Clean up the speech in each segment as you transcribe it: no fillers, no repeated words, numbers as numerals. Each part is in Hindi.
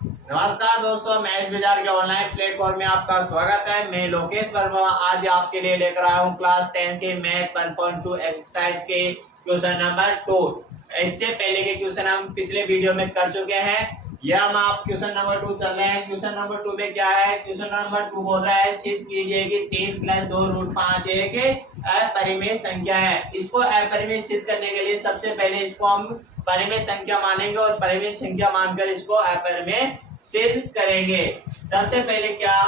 नमस्कार दोस्तों, मैथ्स बाजार के ऑनलाइन प्लेटफॉर्म में आपका स्वागत है। मैं लोकेश वर्मा आज आपके लिए लेकर आया हूँ क्लास 10 के मैथ 1.2 एक्सरसाइज के क्वेश्चन नंबर 2। इससे पहले के क्वेश्चन हम पिछले वीडियो में कर चुके हैं। यह हम आप क्वेश्चन नंबर 2 चल रहे हैं। क्वेश्चन नंबर 2 में क्या है? क्वेश्चन नंबर 2 बोल रहा है सिद्ध कीजिए कि 3 + 2 √5 एक अपरिमेय संख्या है। इसको अपरिमेय सिद्ध करने के लिए सबसे पहले इसको हम परिमेय संख्या मानेंगे और परिमेय संख्या मानकर इसको अपरिमेय सिद्ध करेंगे। सबसे पहले क्या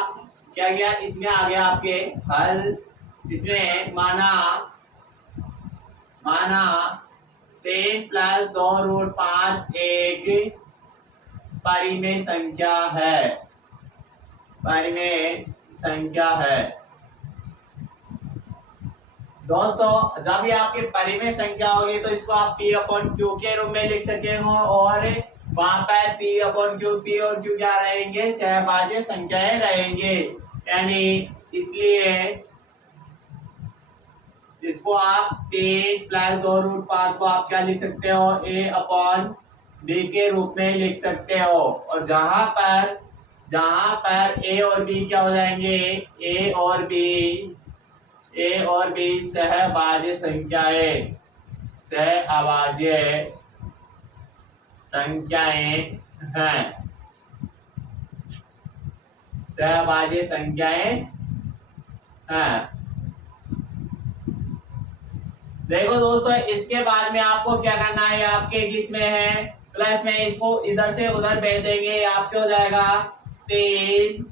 क्या गया इसमें आ गया आपके हल। इसमें माना 3 + 2 √5 एक परिमेय संख्या है। परिमेय संख्या है दोस्तों। जब ये आपकी परिमेय संख्या होगी तो इसको आप P/Q के रूप में लिख सकेंगे और वहां पर P/Q, P और Q क्या रहेंगे? सहभाज्य संख्याएं रहेंगे। यानी इसलिए इसको आप 3 + 2 √5 को आप क्या लिख सकते हो? A/B के रूप में लिख सकते हो। और जहां पर A और B क्या हो जाएंगे? A और B सहभाज्य संख्याएं हैं। सहभाज्य संख्याएं हैं। देखो दोस्तों, इसके बाद में आपको क्या करना है? आपके किसमें है? प्लस में इसको इधर से उधर भेज देंगे। आपके हो जाएगा 3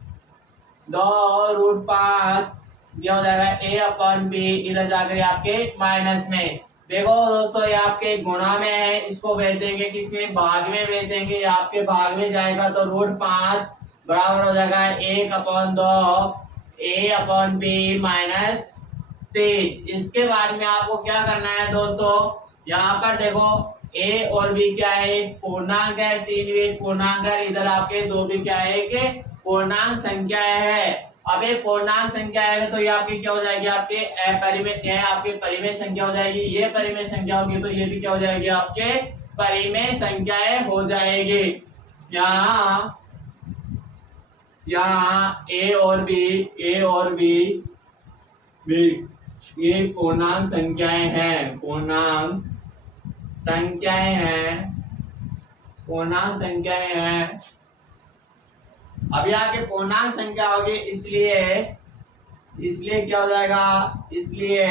2 √5 ये हो जाएगा A/B। इधर जाकर आपके माइनस में। देखो दोस्तों, ये आपके गुणा में है, इसको भेज देंगे किसमें? भाग में भेज देंगे। आपके भाग में जाएगा तो √5 बराबर हो जाएगा 1/2 A/B - 3। इसके बाद में आपको क्या करना है दोस्तों? यहाँ पर देखो A और B क्या है? पूर्णांक है। 3 भी पूर्णांक है। इधर आपके 2 भी क्या है? कि पूर्णांक संख्या है। अब एक पूर्णांक संख्या है तो ये आपकी क्या हो जाएगी? आपके अपरिमेय आपकी परिमेय संख्या हो जाएगी। ये परिमेय संख्या होगी तो ये भी क्या हो जाएगी? आपके परिमेय संख्याएं हो जाएगी। यहाँ A और B भी ये पूर्णांक संख्याएं हैं। पूर्णांक संख्याएं हैं। अभी आगे पूर्णांक संख्या होगी, इसलिए क्या हो जाएगा? इसलिए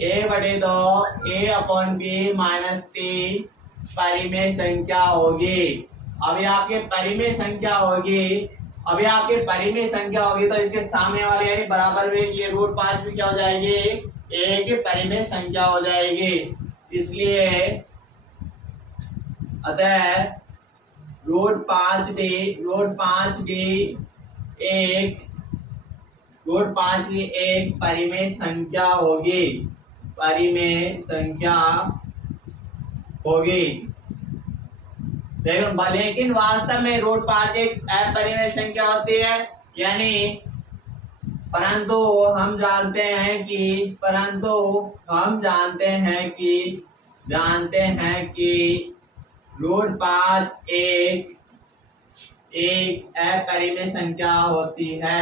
A/2 A/B - 3 परिमेय संख्या होगी। अभी आपके परिमेय संख्या होगी तो इसके सामने वाले यानी बराबर में ये √5 भी क्या हो जाएगी? एक परिमेय संख्या हो जाएगी। इसलिए अतः √5 भी एक परिमेय संख्या होगी। लेकिन वास्तव में √5 एक अपरिमेय संख्या होती है। यानी परंतु हम जानते हैं कि √5 एक अपरिमेय संख्या होती है।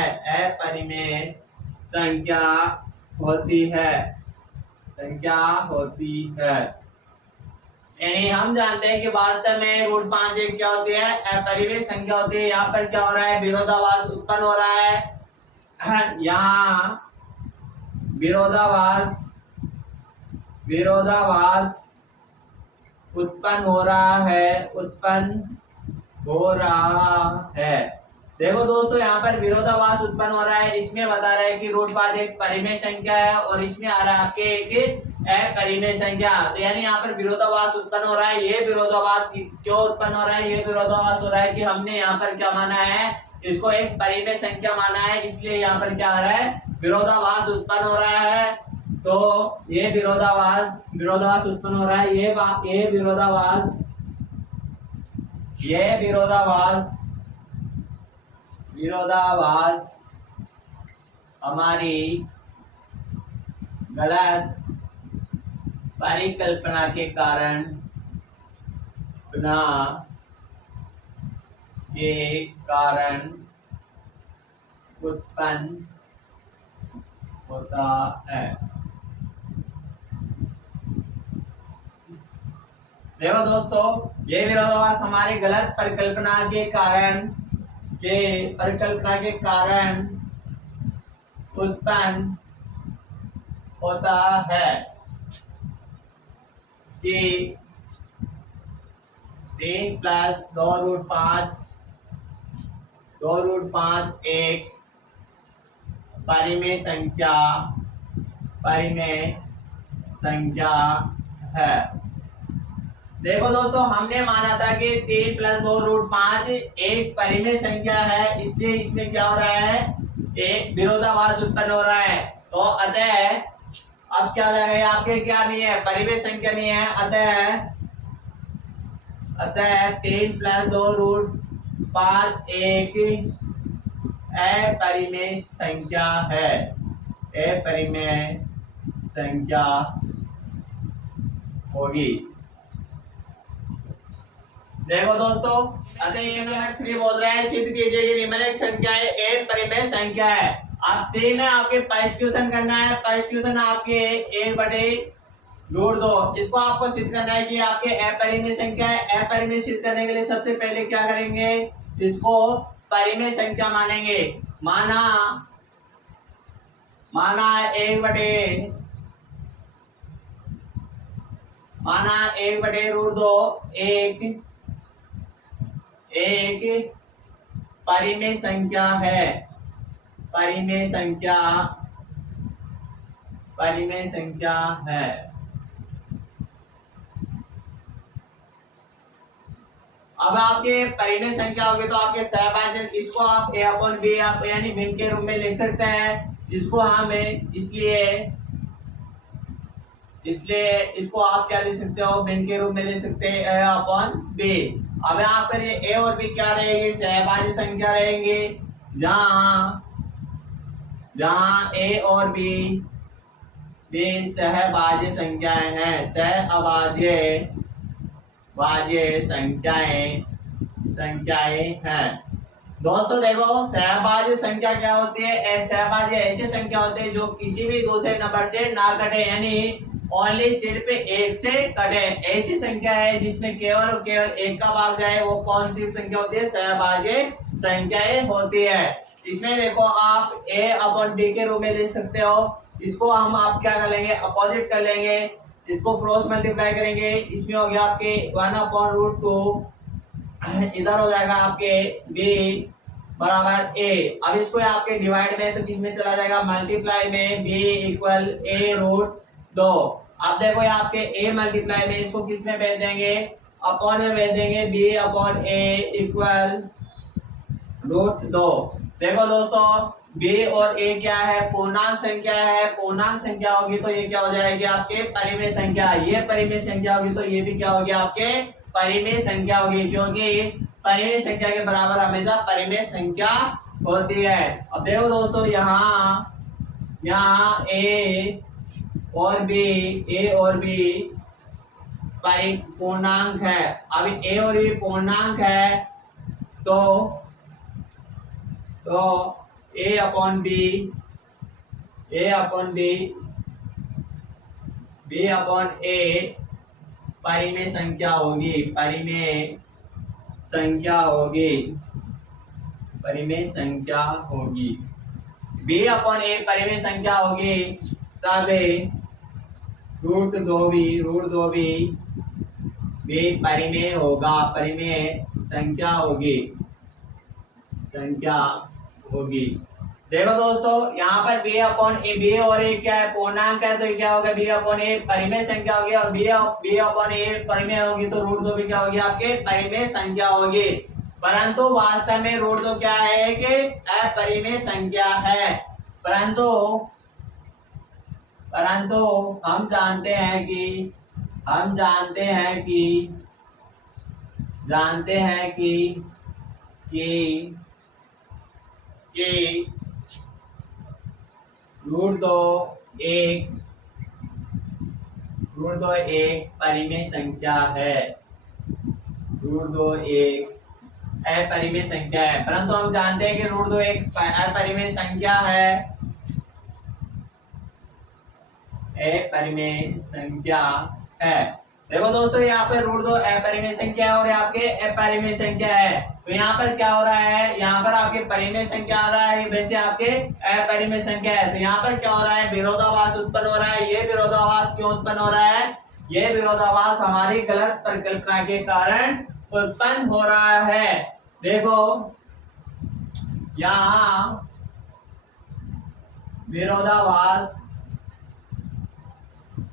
यानी हम जानते हैं कि वास्तव में √5 एक क्या होती है? अपरिमेय संख्या होती है। यहाँ पर क्या हो रहा है? विरोधाभास उत्पन्न हो रहा है। यहाँ विरोधाभास उत्पन्न हो रहा है। देखो दोस्तों, यहाँ पर विरोधाभास उत्पन्न हो रहा है। इसमें बता रहा है कि √5 एक परिमेय संख्या है और इसमें आ रहा है आपके एक अपरिमेय संख्या। तो यानी यहाँ पर विरोधाभास उत्पन्न हो रहा है। ये विरोधाभास क्यों उत्पन्न हो रहा है? ये विरोधाभास हो रहा है कि हमने यहाँ पर क्या माना है? इसको एक परिमेय संख्या माना है, इसलिए यहाँ पर क्या आ रहा है? विरोधाभास उत्पन्न हो रहा है। तो ये विरोधाभास उत्पन्न हो रहा है। ये विरोधाभास हमारी गलत परिकल्पना के कारण के कारण उत्पन्न होता है। देखो दोस्तों, ये विरोधाभास हमारी गलत परिकल्पना के कारण उत्पन्न होता है कि 3 प्लस 2√5 एक परिमेय संख्या है। देखो दोस्तों, हमने माना था कि 3 प्लस 2√5 एक परिमेय संख्या है, इसलिए इसमें क्या हो रहा है, एक विरोधाभास उत्पन्न हो रहा है। तो अतः अब क्या हो जाएगा, आपके क्या नहीं है, परिमेय संख्या नहीं है। अतः 3 प्लस 2√5 एक अपरिमेय संख्या है, अपरिमेय संख्या होगी। देखो दोस्तों, अच्छा ये नंबर 3 बोल रहा है, सिद्ध कीजिए कि निम्नलिखित संख्याएं एक परिमेय संख्या है। अब 3 में आपके परिष्कृशन करना है। परिष्कृशन आपके 1/√2, इसको आपको सिद्ध करना है कि आपके अपरिमेय संख्या है। अपरिमेय सिद्ध करने के लिए सबसे पहले क्या करेंगे, इसको परिमेय संख्या मानेंगे। माना 1/√2 एक परिमेय संख्या है। परिमेय संख्या है। अब आपके परिमेय संख्या होगी तो आपके सहभाज्य, इसको आप a/b आप यानी भिन्न के रूप में लिख सकते हैं। इसको हम इसलिए इसको आप क्या लिख सकते हो, भिन्न के रूप में लिख सकते हैं a/b। अब यहाँ पर ये a और b क्या रहेगी, सहभाज्य संख्या रहेंगे, जहाँ a और b सहभाज्य संख्याएं हैं, सहभाज्य संख्याएं हैं। दोस्तों देखो, सहभाज्य संख्या क्या होती है, सहभाज्य ऐसी संख्या होती है जो किसी भी दूसरे नंबर से ना कटे, यानी ओनली सिर्फ एक से कटे। ऐसी संख्या है जिसमें केवल और केवल एक का भाग जाए, वो कौन सी संख्या होती है, सहभाज्य संख्याएं होती है। इसमें देखो आप a/b के रूप में लिख सकते हो। इसको हम आप क्या कर लेंगे, अपोजिट कर लेंगे, इसको क्रॉस मल्टीप्लाई करेंगे। इसमें हो गया आपके 1/√2, इधर हो जाएगा आपके b बराबर a। अब इसको आपके डिवाइड में तो किसमें चला जाएगा, मल्टीप्लाई में, b = a√2। अब देखो ये आपके a मल्टीप्लाई में, इसको किस में भेज देंगे, अपॉन में भेज देंगे, b/a = √2। देखो दोस्तों, b और a क्या है, पूर्णांक संख्या है। पूर्णांक संख्या होगी तो ये क्या हो जाएगी, आपके परिमेय संख्या। ये परिमेय संख्या होगी तो ये भी क्या होगी, आपके परिमेय संख्या होगी, क्योंकि परिमेय संख्या के बराबर हमेशा परिमेय संख्या होती है। अब देखो दोस्तों, यहाँ a और b पूर्णांक है। अब a और b पूर्णांक है तो a/b b/a परिमेय संख्या होगी, परिमेय संख्या होगी। b/a परिमेय संख्या होगी, तब √2 भी परिमेय होगा, परिमेय संख्या होगी। देखो दोस्तों, यहाँ पर b और a क्या है, पूर्णांक है, तो क्या होगा, b/a परिमेय संख्या होगी, और b/a परिमेय होगी तो √2 भी क्या होगी, आपके परिमेय संख्या होगी। परंतु वास्तव में √2 क्या है, कि अपरिमेय संख्या है। परंतु हम जानते हैं कि √2 एक परिमेय संख्या है। √2 एक अपरिमेय संख्या है, परंतु हम जानते हैं कि रूट 2 एक अपरिमेय संख्या है, अपरिमेय संख्या है। देखो दोस्तों यहाँ पे रूट 2 अपरिमेय संख्या है और आपके अपरिमेय संख्या है, तो यहाँ पर क्या हो रहा है, यहाँ पर आपके परिमेय संख्या आ रहा है, वैसे आपके अपरिमेय संख्या है, तो यहाँ पर क्या हो रहा है, विरोधाभास उत्पन्न हो रहा है। ये विरोधाभास क्यों उत्पन्न हो रहा है, ये विरोधाभास हमारी गलत परिकल्पना के कारण उत्पन्न हो रहा है। देखो यहाँ विरोधाभास,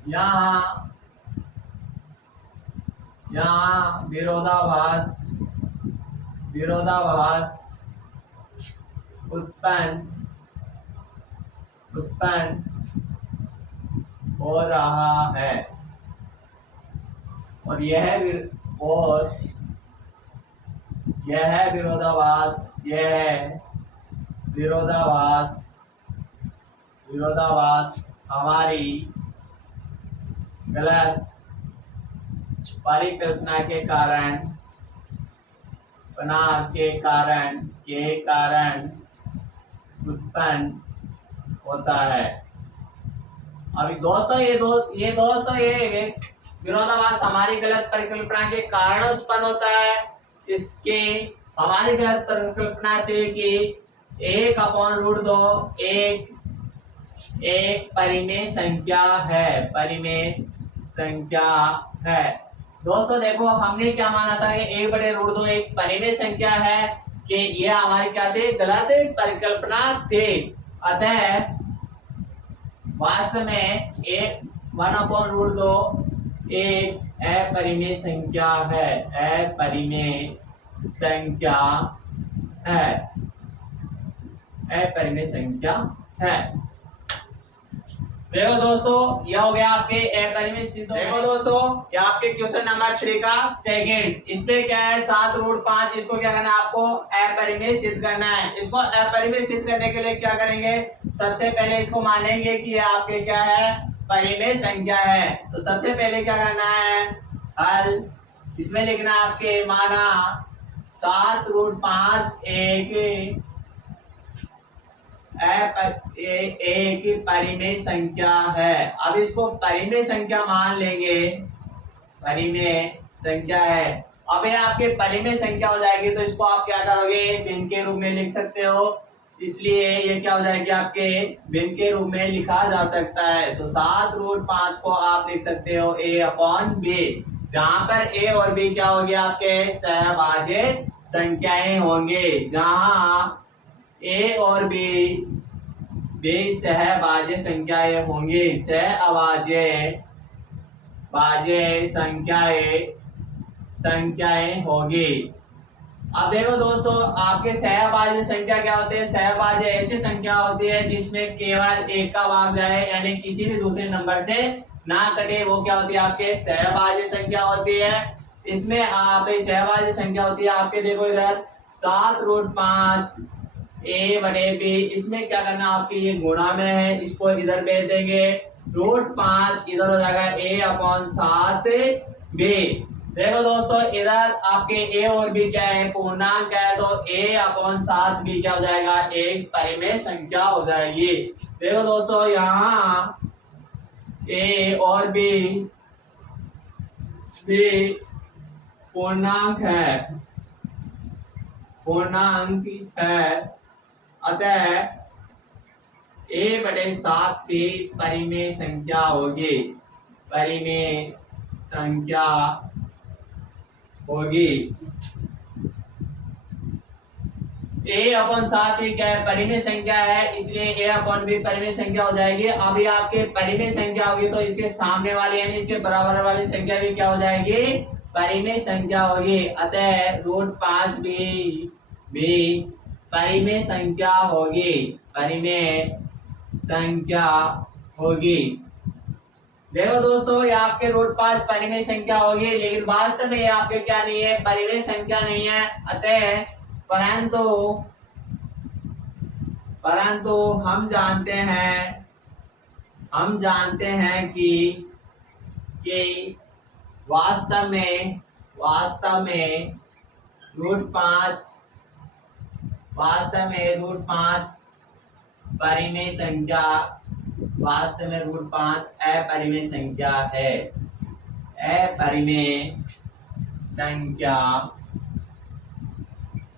यहाँ विरोधाभास उत्पन्न हो रहा है और यह विरोधाभास हमारी गलत परिकल्पना के कारण उत्पन्न होता है। अभी दोस्तों ये विरोधाभास हमारी गलत परिकल्पना के कारण उत्पन्न होता है। इसके हमारी गलत परिकल्पना थी कि 1/√2 एक परिमेय संख्या है। दोस्तों देखो हमने क्या माना था कि 1/√2 एक परिमेय संख्या है, कि ये हमारी क्या थी, गलत परिकल्पना थी। अतः वास्तव में 1/√2 एक अपरिमेय संख्या है, अपरिमेय संख्या है। देखो दोस्तों यह हो गया आपके अपरिमेय सिद्ध। देखो दोस्तों ये आपके क्वेश्चन नंबर 3 का सेकंड, इसमें क्या है 7√5, इसको क्या करना है, आपको अपरिमेय सिद्ध करना है। इसको अपरिमेय सिद्ध करने के लिए क्या करेंगे, सबसे पहले इसको मानेंगे कि आपके क्या है, परिमेय संख्या है। तो सबसे पहले क्या करना है, हल इसमें लिखना आपके माना 7√5 एक परिमेय संख्या है। अब इसको परिमेय संख्या मान लेंगे, परिमेय संख्या है। अब ये आपके परिमेय संख्या हो जाएगी, तो इसको आप क्या करोगे, भिन्न के रूप में लिख सकते हो, इसलिए ये क्या हो जाएगी, आपके भिन्न के रूप में लिखा जा सकता है। तो 7√5 को आप लिख सकते हो a/b, जहां पर a और b क्या होंगे, आपके सहभाज्य संख्याएं होंगे, जहां a और b सहभाज्य संख्याएं होंगी, भाज्य संख्याएं होगी। अब देखो दोस्तों आपके सहभाज्य संख्या क्या होती है, सहभाज्य ऐसी संख्या होती है जिसमें केवल एक का भाग जाए, यानी किसी भी दूसरे नंबर से ना कटे, वो क्या होती है, आपके सहभाज्य संख्या होती है। इसमें आप सहभाज्य संख्या होती है आपके, देखो इधर 7√5 a/b, इसमें क्या करना, आपके ये गुणा में है, इसको इधर भेज देंगे, √5 इधर हो जाएगा a/7b। देखो दोस्तों इधर आपके a और b क्या है, पूर्णांक है, तो a/7b क्या हो जाएगा, एक परिमेय संख्या हो जाएगी। देखो दोस्तों यहाँ a और b पूर्णांक है, अतः a/7 भी परिमेय संख्या होगी, a/7 भी क्या है, परिमेय संख्या है, इसलिए a/b परिमेय संख्या हो जाएगी। अभी आपके परिमेय संख्या होगी तो इसके सामने वाली यानी इसके बराबर वाली संख्या भी क्या हो जाएगी, परिमेय संख्या होगी। अतः √5 भी परिमेय संख्या होगी। देखो दोस्तों ये आपके √5 परिमेय संख्या होगी, लेकिन वास्तव में ये आपके क्या नहीं है, परिमेय संख्या नहीं है। अतः परंतु हम जानते हैं कि वास्तव में √5 वास्तव में √5 परिमेय संख्या, वास्तव में √5 अपरिमेय संख्या है, अपरिमेय संख्या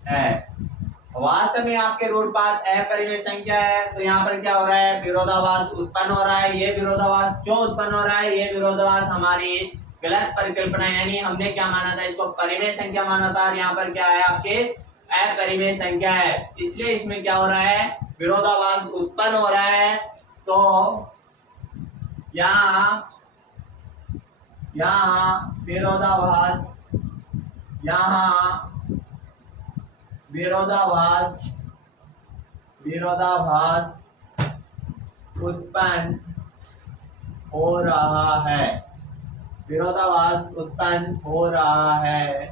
है। वास्तव में आपके √5 अपरिमेय संख्या है, तो यहाँ पर क्या हो रहा है, विरोधाभास उत्पन्न हो रहा है। ये विरोधाभास क्यों उत्पन्न हो रहा है, ये विरोधाभास हमारी गलत परिकल्पना, यानी हमने क्या माना था, इसको परिमेय संख्या माना था, और यहाँ पर क्या है, आपके अपरिमेय संख्या है, इसलिए इसमें क्या हो रहा है, विरोधाभास उत्पन्न हो रहा है। तो यहाँ विरोधाभास, यहाँ विरोधाभास उत्पन्न हो रहा है, विरोधाभास उत्पन्न हो रहा है।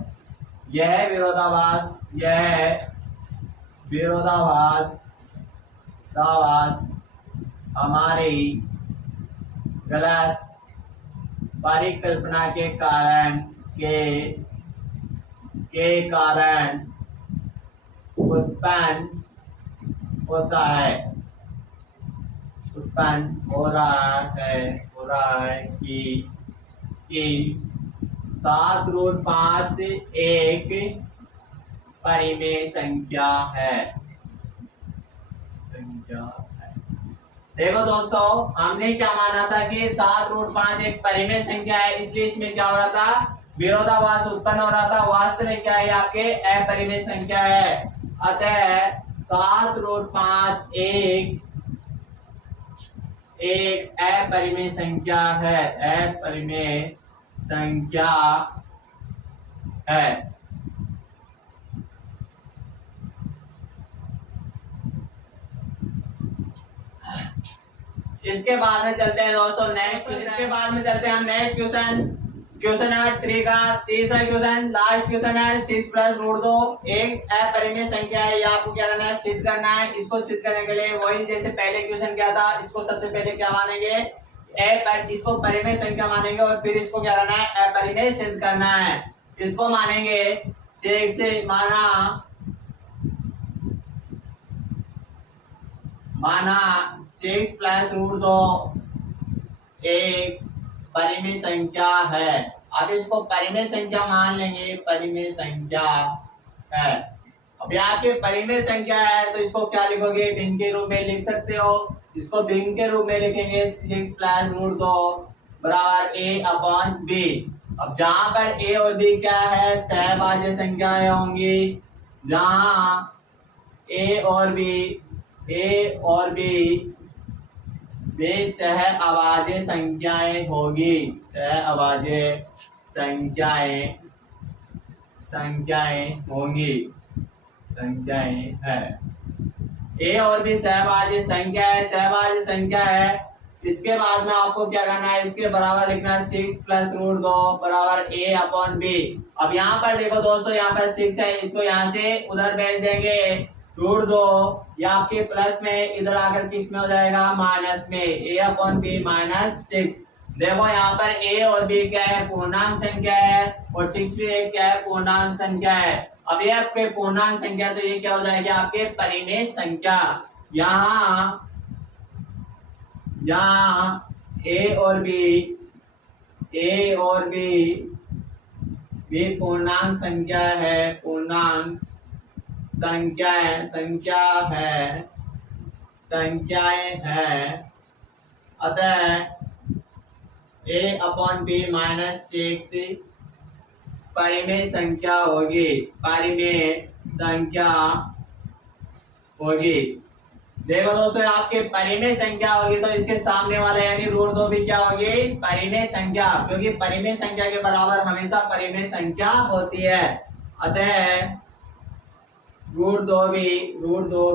यह विरोधाभास हमारी गलत परिकल्पना के कारण उत्पन्न होता है, उत्पन्न हो रहा है कि 7√5 एक परिमेय संख्या है। देखो दोस्तों, हमने क्या माना था कि 7√5 एक परिमेय संख्या है, इसलिए इसमें क्या हो रहा था, विरोधाभास उत्पन्न हो रहा था। वास्तव में क्या है, आपके अपरिमेय संख्या है। अतः 7√5 एक अपरिमेय संख्या है, अपरिमेय संख्या है। इसके बाद में चलते हैं दोस्तों नेक्स्ट, इसके बाद में चलते हैं हम नेक्स्ट क्वेश्चन नंबर 3 का तीसरा क्वेश्चन, लास्ट क्वेश्चन है 6 + √2 एक अपरिमेय संख्या है। ये आपको क्या करना है, सिद्ध करना है। इसको सिद्ध करने के लिए वही जैसे पहले क्वेश्चन क्या था, इसको सबसे पहले क्या मानेंगे, इसको परिमेय संख्या मानेंगे, और फिर इसको क्या करना है, अपरिमेय सिद्ध करना है। इसको मानेंगे 6 से माना 6 + √2 एक परिमेय संख्या है। अब इसको परिमेय संख्या मान लेंगे, परिमेय संख्या है। अब यहाँ पे परिमेय संख्या है, तो इसको क्या लिखोगे, भिन्न के रूप में लिख सकते हो। इसको भिन्न के रूप में लिखेंगे 6 + √2 बराबर a/b। अब जहां पर a और b क्या है, सहभाज्य संख्याएं होंगी, जहां a और b वे सहअभाज्य संख्याएं होगी, सहअभाज्य संख्याएं होंगी, संख्याएं है। a और b सहभाज्य संख्या है। इसके बाद में आपको क्या करना है, इसके बराबर लिखना है 6 + √2 बराबर a/b। अब यहाँ पर देखो दोस्तों, यहाँ पर 6 है, इसको यहाँ से उधर भेज देंगे, √2 या आपके प्लस में इधर आकर किस में हो जाएगा, माइनस में, a/b -6। देखो यहाँ पर a और b क्या है, पूर्णांक संख्या है, और 6 भी एक क्या है, पूर्णांक संख्या है। अब ये आपके पूर्णांक संख्या, तो ये क्या हो जाएगी, आपके परिमेय संख्या। यहाँ a और b भी पूर्णांक संख्या है, पूर्णांक संख्याएं हैं। अतः a/b -6 परिमेय संख्या होगी। देखो दोस्तों, आपके परिमेय संख्या होगी, तो इसके सामने वाला यानी √2 भी क्या होगी, परिमेय संख्या, क्योंकि परिमेय संख्या के बराबर हमेशा परिमेय संख्या होती है। अतः √2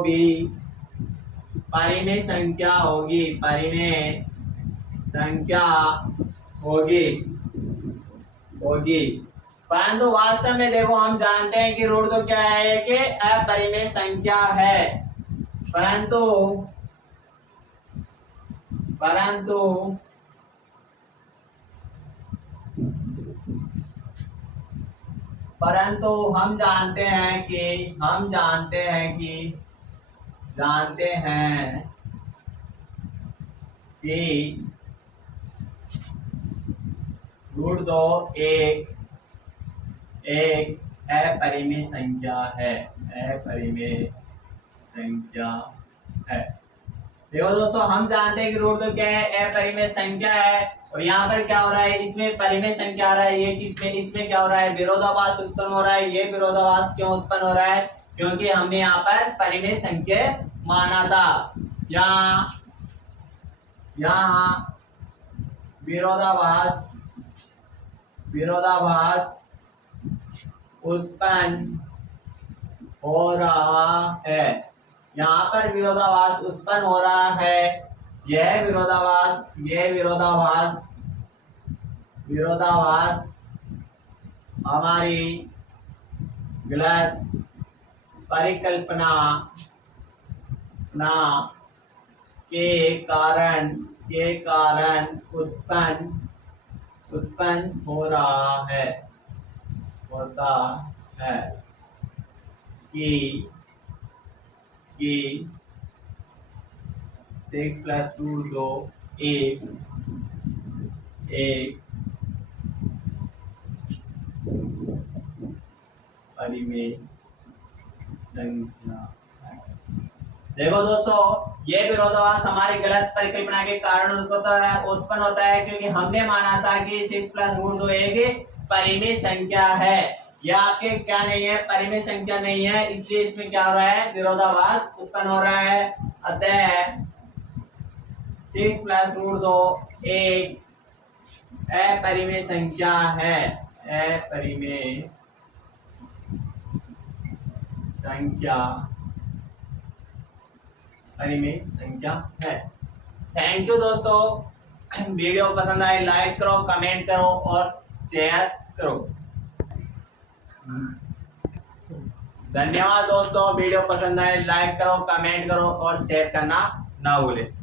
भी परिमेय संख्या होगी। परंतु वास्तव में देखो, हम जानते हैं कि √2 क्या है, कि अपरिमेय संख्या है। परंतु परंतु हम जानते हैं कि रूट दो एक अपरिमेय संख्या है। देखो दोस्तों, हम जानते हैं कि रूट दो क्या है, अपरिमेय संख्या है। और यहाँ पर क्या हो रहा है, इसमें परिमेय संख्या आ रहा है, ये किसमें, इसमें क्या हो रहा है, विरोधाभास उत्पन्न हो रहा है। ये विरोधाभास क्यों उत्पन्न हो रहा है, क्योंकि हमने यहाँ पर परिमेय संख्या माना था। यहाँ विरोधाभास उत्पन्न हो रहा है। यहाँ पर विरोधाभास उत्पन्न हो रहा है। यह विरोधाभास हमारी गलत परिकल्पना के कारण उत्पन्न हो रहा है, होता है कि 6 + 2 2 एक परिमेय संख्या है। देखो दोस्तों, ये विरोधाभास हमारी गलत परिकल्पना के कारण उत्पन्न होता है, क्योंकि हमने माना था कि 6 + √2 एक परिमेय संख्या है। यह आपके क्या नहीं है, परिमेय संख्या नहीं है, इसलिए इसमें क्या हो रहा है, विरोधाभास उत्पन्न हो रहा है। अतः 6 + √2 एक अपरिमेय संख्या है। अपरिमेय संख्या है। थैंक यू दोस्तों। वीडियो पसंद आए लाइक करो, कमेंट करो और शेयर करो। धन्यवाद दोस्तों। वीडियो पसंद आए लाइक करो, कमेंट करो और शेयर करना ना भूलें।